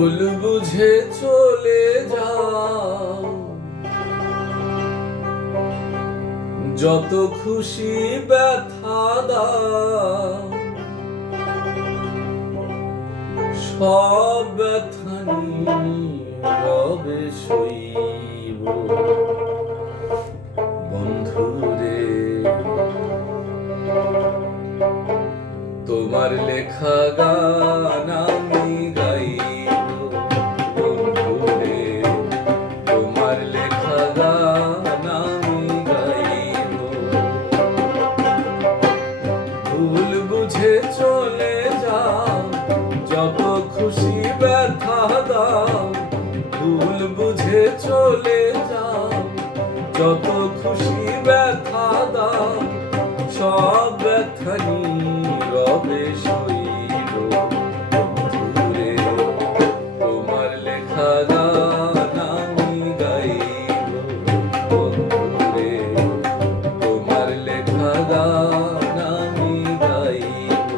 ভুল বুঝে চলে যাও, যত খুশি ব্যথা দাও, সব ব্যথা নীরবে সইব বন্ধুরে। তোমার লেখা গান আমি গাইব বন্ধুরে, তোমার লেখা গান আমি গাইব। ভুল বুঝে চলে যাও, যত খুশি ব্যথা দাও, ভুল বুঝে চলে যাও, যত খুশি ব্যথা দাও, সব ব্যথা নীরবে সইব বন্ধুরে। তোমার লেখা গান আমি গাইব বন্ধুরে, তোমার লেখা গান আমি গাইব।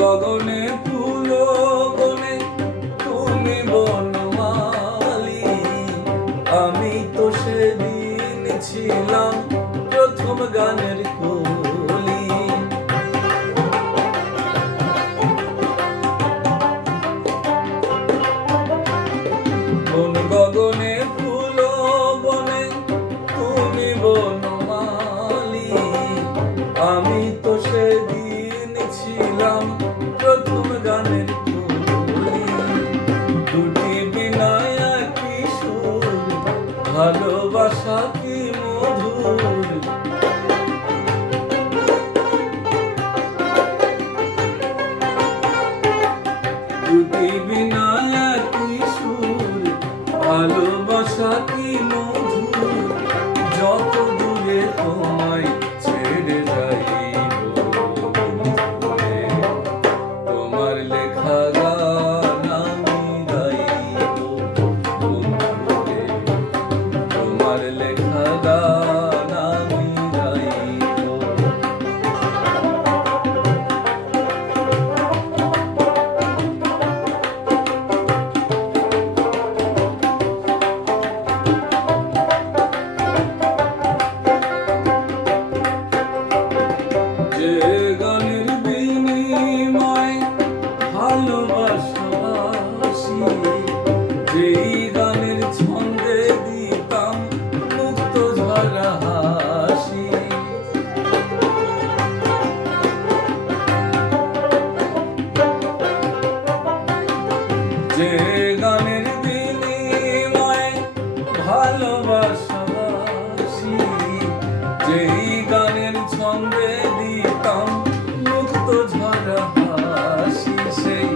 গগনে ফুল বনে তুমি বনমালী, আমি তো সেদিন ছিলাম প্রথম গানের কলি। কোন গগনে ফুল বনে তুমি বনমালী, আমি তো সেদিন ছিলাম প্রথম গানের কলি। দুটি বিনায় একই সুর, ভালোবাসা কি মধুর। দুটি বিনায় একই সুর, ভালোবাসা কি মধুর। যত দূরে তোমায় ছেড়ে যাইব বন্ধুরে, তোমার লেখা গান আমি গাইব বন্ধুরে, তোমার লেখা গান আমি গাইব। যে গানের বিনিময় ভালোবাসি, যেই গানের ছন্দে দিতাম মুক্ত ঝরা হাসি। যে গানের বিনিময় ভালোবাসি, যেই গানের ছন্দে দিতাম মুক্ত ঝরা হাসি। সেই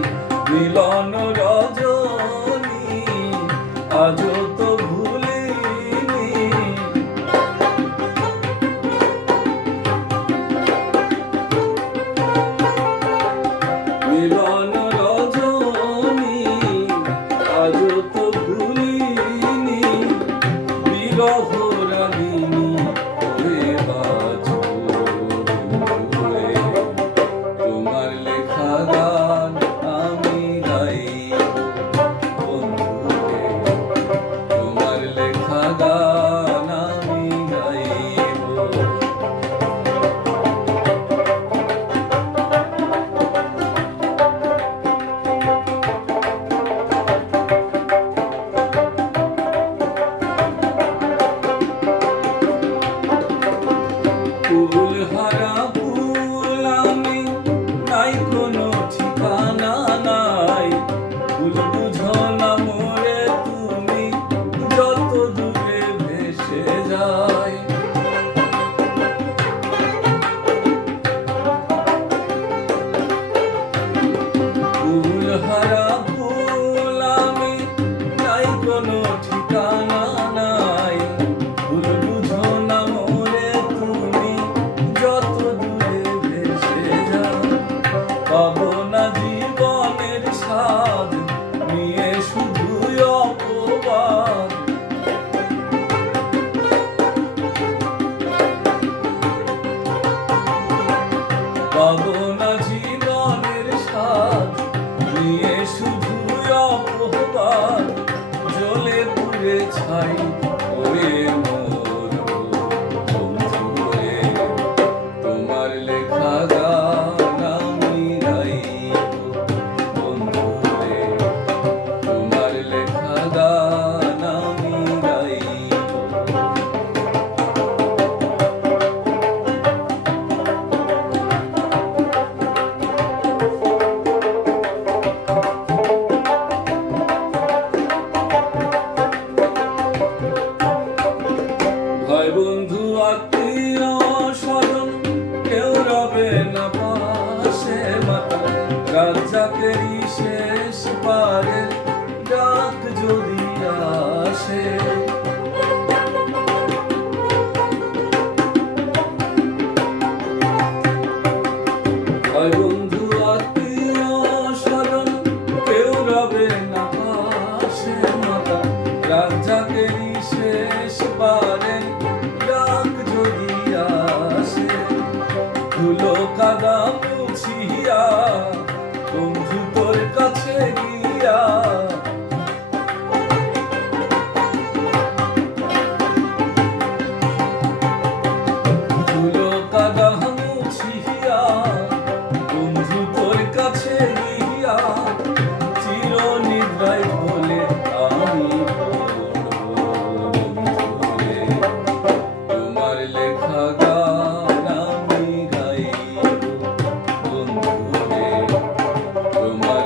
মিলন রজনী আজও তো ভুলিনি, মিলন রজনী আজও তো ভুলিনি। বিরহ রাগিনী হয়ে বাঁচব বন্ধুরে, তোমার লেখা গান আমি গাইব বন্ধুরে, তোমার লেখা গান আমি গাইব। ফুল হারা ফুল আমি, নাই কোনো ঠিকানা নাই। ভুল বুঝো না মোরে তুমি, যত দূরে ভেসে যায়। ফুল হারা ফুল আমি, নাই কোনো ঠিকানা নাই। ভুল বুঝো না মোরে তুমি, যত দূরে ভেসে যায়। পাবো না জীবনের স্বাদ রাজ্জাকেরই শেষ পারের ডাক যদি আসে। হয় বন্ধু আত্মীয় স্বজন কেউ রবে না পাশে, মাতা রাজ্জাকেরই শেষ পারের ডাক যদি আসে। ধুলো কাদা মুছিয়া বন্ধু তোর কাছে গিয়া, ধুলো কাদা মুছিয়া বন্ধু তোর কাছে গিয়া চিরনিদ্রায় বলে আমি বন্ধুরে তোমার লেখা গান আমি গাইব বন্ধুরে, তোমার